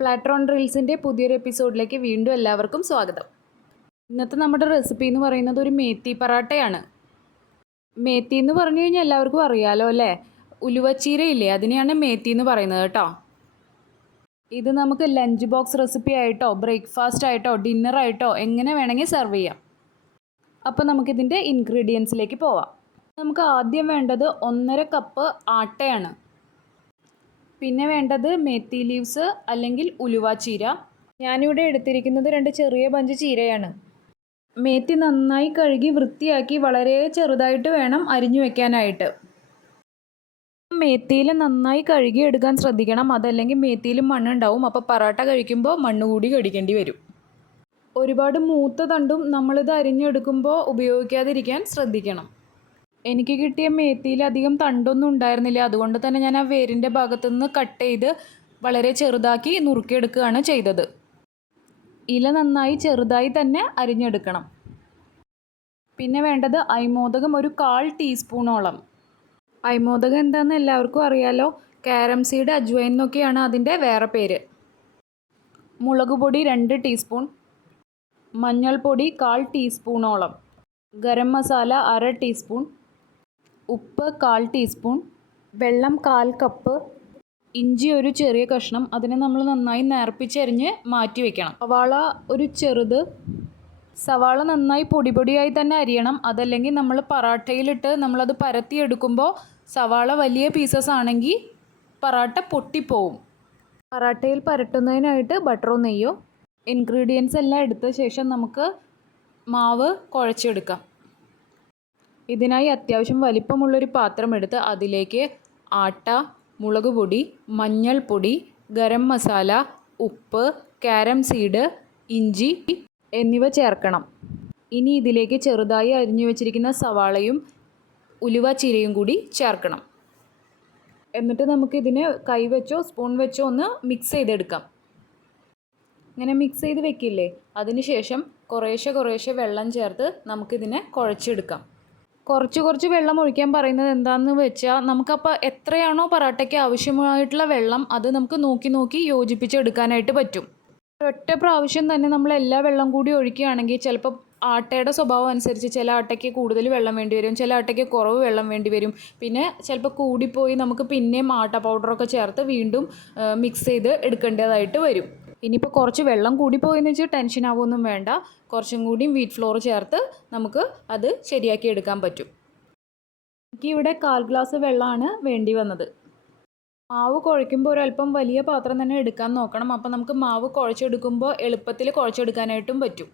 Platter on റീൽസിൻ്റെ പുതിയൊരു എപ്പിസോഡിലേക്ക് വീണ്ടും എല്ലാവർക്കും സ്വാഗതം. ഇന്നത്തെ നമ്മുടെ റെസിപ്പി എന്ന് പറയുന്നത് ഒരു മേത്തി പറാട്ടയാണ്. മേത്തി എന്ന് പറഞ്ഞു കഴിഞ്ഞാൽ എല്ലാവർക്കും അറിയാലോ അല്ലേ? ഉലുവച്ചീരയില്ലേ, അതിനെയാണ് മേത്തി എന്ന് പറയുന്നത് കേട്ടോ. ഇത് നമുക്ക് ലഞ്ച് ബോക്സ് റെസിപ്പി ആയിട്ടോ ബ്രേക്ക്ഫാസ്റ്റ് ആയിട്ടോ ഡിന്നറായിട്ടോ എങ്ങനെ വേണമെങ്കിൽ സെർവ് ചെയ്യാം. അപ്പോൾ നമുക്കിതിൻ്റെ ഇൻഗ്രീഡിയൻസിലേക്ക് പോവാം. നമുക്ക് ആദ്യം വേണ്ടത് 1.5 കപ്പ് ആട്ടയാണ്. പിന്നെ വേണ്ടത് മേത്തി ലീവ്സ് അല്ലെങ്കിൽ ഉലുവ ചീര. ഞാനിവിടെ എടുത്തിരിക്കുന്നത് 2 ചെറിയ ബഞ്ച് ചീരയാണ്. മേത്തി നന്നായി കഴുകി വൃത്തിയാക്കി വളരെ ചെറുതായിട്ട് വേണം അരിഞ്ഞു വെക്കാനായിട്ട്. മേത്തിയിൽ നന്നായി കഴുകി എടുക്കാൻ ശ്രദ്ധിക്കണം, അതല്ലെങ്കിൽ മേത്തിയിൽ മണ്ണുണ്ടാവും. അപ്പോൾ പറാട്ട കഴിക്കുമ്പോൾ മണ്ണ് കൂടി കടിക്കേണ്ടി വരും. ഒരുപാട് മൂത്ത തണ്ടും നമ്മളിത് അരിഞ്ഞെടുക്കുമ്പോൾ ഉപയോഗിക്കാതിരിക്കാൻ ശ്രദ്ധിക്കണം. എനിക്ക് കിട്ടിയ മേത്തിയിൽ അധികം തണ്ടൊന്നും ഉണ്ടായിരുന്നില്ല, അതുകൊണ്ട് തന്നെ ഞാൻ ആ വേരിൻ്റെ ഭാഗത്തു നിന്ന് കട്ട് ചെയ്ത് വളരെ ചെറുതാക്കി നുറുക്കിയെടുക്കുകയാണ് ചെയ്തത്. ഇല നന്നായി ചെറുതായി തന്നെ അരിഞ്ഞെടുക്കണം. പിന്നെ വേണ്ടത് അയമോദകം ഒരു 1/4 ടീസ്പൂണോളം. അയമോദകം എന്താണെന്ന് എല്ലാവർക്കും അറിയാലോ, കാരം സീഡ് അജ്വൈൻ എന്നൊക്കെയാണ് അതിൻ്റെ വേറെ പേര്. മുളക് പൊടി 2 ടീസ്പൂൺ, മഞ്ഞൾപ്പൊടി 1/4 ടീസ്പൂണോളം, ഗരം മസാല 1/2 ടീസ്പൂൺ, ഉപ്പ് 1/4 ടീസ്പൂൺ, വെള്ളം 1/4 കപ്പ്, ഇഞ്ചി ഒരു ചെറിയ കഷ്ണം, അതിനെ നമ്മൾ നന്നായി നേർപ്പിച്ചരിഞ്ഞ് മാറ്റി വയ്ക്കണം. സവാള ഒരു ചെറുത്. സവാള നന്നായി പൊടിയായി തന്നെ അരിയണം, അതല്ലെങ്കിൽ നമ്മൾ പറാട്ടയിലിട്ട് നമ്മളത് പരത്തിയെടുക്കുമ്പോൾ സവാള വലിയ പീസസ് ആണെങ്കിൽ പറാട്ട പൊട്ടിപ്പോവും. പറാട്ടയിൽ പരട്ടുന്നതിനായിട്ട് ബട്ടറോ നെയ്യോ. ഇൻഗ്രീഡിയൻസ് എല്ലാം എടുത്ത ശേഷം നമുക്ക് മാവ് കുഴച്ചെടുക്കാം. ഇതിനായി അത്യാവശ്യം വലിപ്പമുള്ളൊരു പാത്രം എടുത്ത് അതിലേക്ക് ആട്ട, മുളക് പൊടി, മഞ്ഞൾപ്പൊടി, ഗരം മസാല, ഉപ്പ്, കാരം സീഡ്, ഇഞ്ചി എന്നിവ ചേർക്കണം. ഇനി ഇതിലേക്ക് ചെറുതായി അരിഞ്ഞു വെച്ചിരിക്കുന്ന സവാളയും ഉലുവ ചീരയും കൂടി ചേർക്കണം. എന്നിട്ട് നമുക്കിതിനെ കൈ വെച്ചോ സ്പൂൺ വെച്ചോ ഒന്ന് മിക്സ് ചെയ്തെടുക്കാം. ഇങ്ങനെ മിക്സ് ചെയ്ത് വെക്കില്ലേ, അതിനുശേഷം കുറേശ്ശെ വെള്ളം ചേർത്ത് നമുക്കിതിനെ കുഴച്ചെടുക്കാം. കുറച്ച് വെള്ളം ഒഴിക്കാൻ പറയുന്നത് എന്താണെന്ന് വെച്ചാൽ നമുക്കപ്പോൾ എത്രയാണോ പറാട്ടയ്ക്ക് ആവശ്യമായിട്ടുള്ള വെള്ളം അത് നമുക്ക് നോക്കി യോജിപ്പിച്ചെടുക്കാനായിട്ട് പറ്റും. ഒറ്റ പ്രാവശ്യം തന്നെ നമ്മൾ എല്ലാ വെള്ളം കൂടി ഒഴിക്കുകയാണെങ്കിൽ ചിലപ്പോൾ ആട്ടയുടെ സ്വഭാവം അനുസരിച്ച് ചില ആട്ടയ്ക്ക് കൂടുതൽ വെള്ളം വേണ്ടി വരും, ചില ആട്ടയ്ക്ക് കുറവ് വെള്ളം വേണ്ടി വരും. പിന്നെ ചിലപ്പോൾ കൂടിപ്പോയി നമുക്ക് പിന്നെയും ആട്ട പൗഡറൊക്കെ ചേർത്ത് വീണ്ടും മിക്സ് ചെയ്ത് എടുക്കേണ്ടതായിട്ട് വരും. ഇനിയിപ്പോൾ കുറച്ച് വെള്ളം കൂടിപ്പോയെന്ന് വെച്ചാൽ ടെൻഷൻ ആവുമൊന്നും വേണ്ട, കുറച്ചും കൂടിയും വീറ്റ് ഫ്ലോർ ചേർത്ത് നമുക്ക് അത് ശരിയാക്കി എടുക്കാൻ പറ്റും. എനിക്കിവിടെ 1/4 ഗ്ലാസ് വെള്ളമാണ് വേണ്ടി വന്നത്. മാവ് കുഴയ്ക്കുമ്പോൾ ഒരല്പം വലിയ പാത്രം തന്നെ എടുക്കാൻ നോക്കണം, അപ്പോൾ നമുക്ക് മാവ് കുഴച്ചെടുക്കുമ്പോൾ എളുപ്പത്തിൽ കുഴച്ചെടുക്കാനായിട്ടും പറ്റും.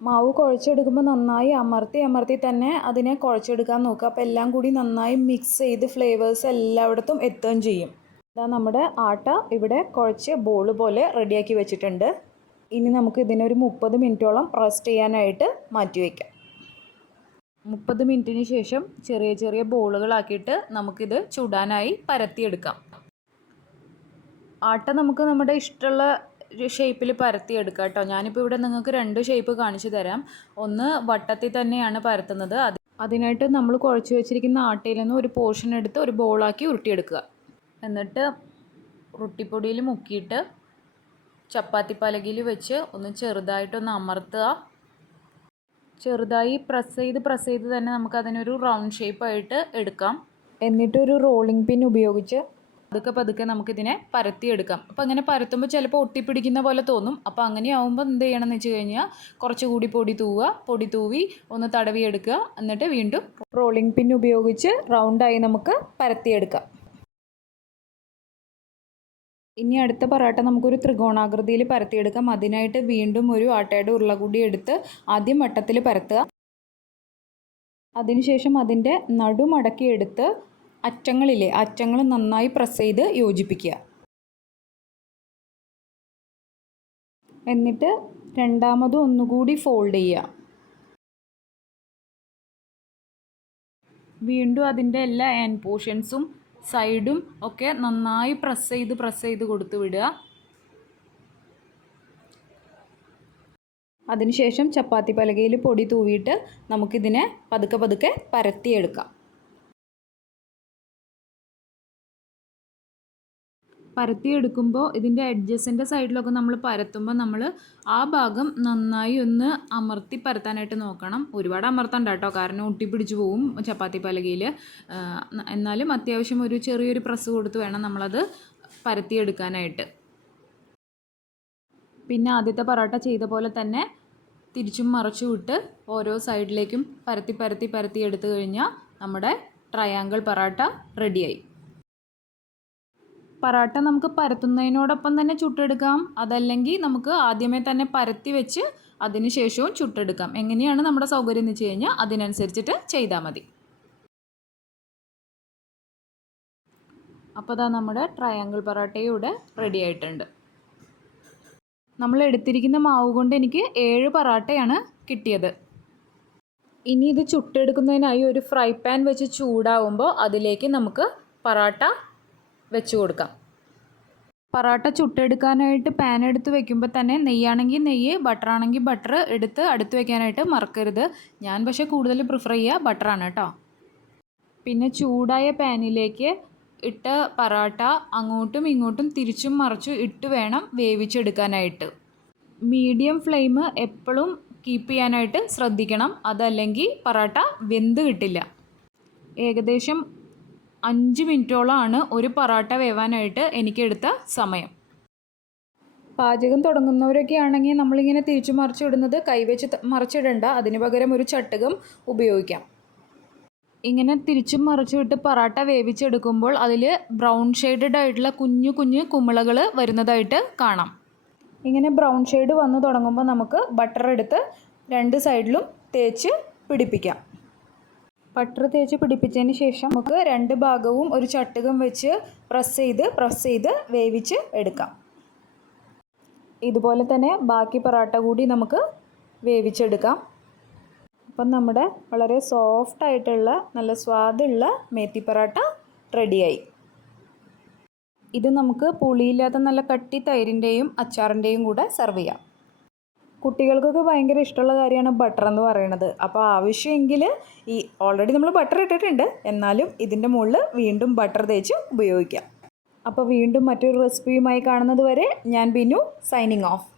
മാവ് കുഴച്ചെടുക്കുമ്പോൾ നന്നായി അമർത്തി തന്നെ അതിനെ കുഴച്ചെടുക്കാൻ നോക്കുക. അപ്പോൾ എല്ലാം കൂടി നന്നായി മിക്സ് ചെയ്ത് ഫ്ലേവേഴ്സ് എല്ലായിടത്തും എത്തുകയും ചെയ്യും. നമ്മുടെ ആട്ട ഇവിടെ കുഴച്ച് ബോൾ പോലെ റെഡിയാക്കി വെച്ചിട്ടുണ്ട്. ഇനി നമുക്ക് ഇതിനൊരു 30 മിനിറ്റോളം റെസ്റ്റ് ചെയ്യാനായിട്ട് മാറ്റി വയ്ക്കാം. 30 മിനിറ്റിന് ശേഷം ചെറിയ ബോളുകളാക്കിയിട്ട് നമുക്കിത് ചുടാനായി പരത്തിയെടുക്കാം. ആട്ട നമുക്ക് നമ്മുടെ ഇഷ്ടമുള്ള ഷേപ്പിൽ പരത്തിയെടുക്കാം കേട്ടോ. ഞാനിപ്പോൾ ഇവിടെ നിങ്ങൾക്ക് 2 ഷേപ്പ് കാണിച്ചു തരാം. ഒന്ന് വട്ടത്തിൽ തന്നെയാണ് പരത്തുന്നത്. അതിനായിട്ട് നമ്മൾ കുഴച്ച് വെച്ചിരിക്കുന്ന ആട്ടയിൽ നിന്ന് ഒരു പോർഷൻ എടുത്ത് ഒരു ബോളാക്കി ഉരുട്ടിയെടുക്കുക. എന്നിട്ട് റൊട്ടിപ്പൊടിയിൽ മുക്കിയിട്ട് ചപ്പാത്തി പലകയിൽ വെച്ച് ഒന്ന് ചെറുതായിട്ടൊന്ന് അമർത്തുക. ചെറുതായി പ്രസ് ചെയ്ത് തന്നെ നമുക്കതിനൊരു റൗണ്ട് ഷേപ്പായിട്ട് എടുക്കാം. എന്നിട്ടൊരു റോളിംഗ് പിൻ ഉപയോഗിച്ച് പതുക്കെ നമുക്കിതിനെ പരത്തിയെടുക്കാം. അപ്പോൾ അങ്ങനെ പരത്തുമ്പോൾ ചിലപ്പോൾ ഒട്ടിപ്പിടിക്കുന്ന പോലെ തോന്നും. അപ്പോൾ അങ്ങനെ ആകുമ്പോൾ എന്ത് ചെയ്യണമെന്ന് വെച്ച് കഴിഞ്ഞാൽ കുറച്ചുകൂടി പൊടി തൂവി ഒന്ന് തടവിയെടുക്കുക. എന്നിട്ട് വീണ്ടും റോളിംഗ് പിൻ ഉപയോഗിച്ച് റൗണ്ടായി നമുക്ക് പരത്തിയെടുക്കാം. ഇനി അടുത്ത പറാട്ട നമുക്കൊരു ത്രികോണാകൃതിയിൽ പരത്തിയെടുക്കാം. അതിനായിട്ട് വീണ്ടും ഒരു ആട്ടയുടെ ഉരുള കൂടി എടുത്ത് ആദ്യം വട്ടത്തിൽ പരത്തുക. അതിനുശേഷം അതിൻ്റെ നടുമടക്കിയെടുത്ത് അറ്റങ്ങൾ നന്നായി പ്രസ് ചെയ്ത് യോജിപ്പിക്കുക. എന്നിട്ട് രണ്ടാമതും ഒന്നുകൂടി ഫോൾഡ് ചെയ്യുക. വീണ്ടും അതിൻ്റെ എല്ലാ എൻഡ് പോർഷൻസും സൈഡും ഒക്കെ നന്നായി പ്രസ് ചെയ്ത് കൊടുത്തു വിടുക. അതിനുശേഷം ചപ്പാത്തി പലകയിൽ പൊടി തൂവിയിട്ട് നമുക്കിതിനെ പതുക്കെ പരത്തിയെടുക്കാം. പരത്തിയെടുക്കുമ്പോൾ ഇതിൻ്റെ എഡ്ജസിൻ്റെ സൈഡിലൊക്കെ നമ്മൾ പരത്തുമ്പോൾ നമ്മൾ ആ ഭാഗം നന്നായി ഒന്ന് അമർത്തി പരത്താനായിട്ട് നോക്കണം. ഒരുപാട് അമർത്തണ്ട കേട്ടോ, കാരണം ഒട്ടിപ്പിടിച്ച് പോവും ചപ്പാത്തി പലകയിൽ. എന്നാലും അത്യാവശ്യം ഒരു ചെറിയൊരു പ്രസ് കൊടുത്ത് വേണം നമ്മളത് പരത്തിയെടുക്കാനായിട്ട്. പിന്നെ ആദ്യത്തെ പൊറോട്ട ചെയ്ത പോലെ തന്നെ തിരിച്ചും മറിച്ചും ഇട്ട് ഓരോ സൈഡിലേക്കും പരത്തി എടുത്തു കഴിഞ്ഞാൽ നമ്മുടെ ട്രയാങ്കിൾ പൊറോട്ട റെഡിയായി. പൊറോട്ട നമുക്ക് പരത്തുന്നതിനോടൊപ്പം തന്നെ ചുട്ടെടുക്കാം, അതല്ലെങ്കിൽ നമുക്ക് ആദ്യമേ തന്നെ പരത്തി വെച്ച് അതിന് ശേഷവും ചുട്ടെടുക്കാം. എങ്ങനെയാണ് നമ്മുടെ സൗകര്യം എന്ന് വെച്ച് കഴിഞ്ഞാൽ അതിനനുസരിച്ചിട്ട് ചെയ്താൽ മതി. അപ്പോൾ ഇതാ നമ്മുടെ ട്രയാങ്കിൾ പൊറോട്ടയും ഇവിടെ റെഡി ആയിട്ടുണ്ട്. നമ്മൾ എടുത്തിരിക്കുന്ന മാവ് കൊണ്ട് എനിക്ക് 7 പൊറോട്ടയാണ് കിട്ടിയത്. ഇനി ഇത് ചുട്ടെടുക്കുന്നതിനായി ഒരു ഫ്രൈ പാൻ വെച്ച് ചൂടാവുമ്പോൾ അതിലേക്ക് നമുക്ക് പൊറോട്ട വെച്ച് കൊടുക്കാം. പൊറോട്ട ചുട്ടെടുക്കാനായിട്ട് പാൻ എടുത്ത് വെക്കുമ്പോൾ തന്നെ നെയ്യാണെങ്കിൽ നെയ്യ്, ബട്ടറാണെങ്കിൽ ബട്ടർ എടുത്ത് അടുത്ത് വെക്കാനായിട്ട് മറക്കരുത്. ഞാൻ പക്ഷേ കൂടുതൽ പ്രിഫർ ചെയ്യുക ബട്ടറാണ് കേട്ടോ. പിന്നെ ചൂടായ പാനിലേക്ക് ഇട്ട പൊറോട്ട അങ്ങോട്ടും ഇങ്ങോട്ടും തിരിച്ചും മറിച്ചും ഇട്ട് വേണം വേവിച്ചെടുക്കാനായിട്ട്. മീഡിയം ഫ്ലെയിം എപ്പോഴും കീപ്പ് ചെയ്യാനായിട്ട് ശ്രദ്ധിക്കണം, അതല്ലെങ്കിൽ പൊറോട്ട വെന്ത് കിട്ടില്ല. ഏകദേശം 5 മിനിറ്റോളമാണ് ഒരു പൊറോട്ട വേവാനായിട്ട് എനിക്കെടുത്ത സമയം. പാചകം തുടങ്ങുന്നവരൊക്കെ ആണെങ്കിൽ നമ്മളിങ്ങനെ തിരിച്ചു മറിച്ചിടുന്നത് കൈവച്ച് മറിച്ചിടണ്ട, അതിന് പകരം ഒരു ചട്ടുകം ഉപയോഗിക്കാം. ഇങ്ങനെ തിരിച്ചും മറിച്ചും ഇട്ട് പൊറോട്ട വേവിച്ചെടുക്കുമ്പോൾ അതിൽ ബ്രൗൺ ഷെയ്ഡഡ് ആയിട്ടുള്ള കുഞ്ഞു കുഞ്ഞു കുമിളകൾ വരുന്നതായിട്ട് കാണാം. ഇങ്ങനെ ബ്രൗൺ ഷെയ്ഡ് വന്ന് തുടങ്ങുമ്പോൾ നമുക്ക് ബട്ടർ എടുത്ത് 2 സൈഡിലും തേച്ച് പിടിപ്പിക്കാം. ബട്ടർ തേച്ച് പിടിപ്പിച്ചതിന് ശേഷം നമുക്ക് 2 ഭാഗവും ഒരു ചട്ടുകം വെച്ച് പ്രസ് ചെയ്ത് വേവിച്ച് എടുക്കാം. ഇതുപോലെ തന്നെ ബാക്കി പൊറോട്ട കൂടി നമുക്ക് വേവിച്ചെടുക്കാം. അപ്പം നമ്മുടെ വളരെ സോഫ്റ്റ് ആയിട്ടുള്ള നല്ല സ്വാദുള്ള മേത്തി പൊറോട്ട റെഡിയായി. ഇത് നമുക്ക് പുളിയില്ലാത്ത നല്ല കട്ടി തൈരിൻ്റെയും അച്ചാറിൻ്റെയും കൂടെ സെർവ് ചെയ്യാം. കുട്ടികൾക്കൊക്കെ ഭയങ്കര ഇഷ്ടമുള്ള കാര്യമാണ് ബട്ടർ എന്ന് പറയുന്നത്. അപ്പോൾ ആവശ്യമെങ്കിൽ ഓൾറെഡി നമ്മൾ ബട്ടർ ഇട്ടിട്ടുണ്ട്, എന്നാലും ഇതിൻ്റെ മുകളിൽ വീണ്ടും ബട്ടർ തേച്ച് ഉപയോഗിക്കാം. അപ്പോൾ വീണ്ടും മറ്റൊരു റെസിപ്പിയുമായി കാണുന്നത് വരെ ഞാൻ ബിനു സൈനിങ് ഓഫ്.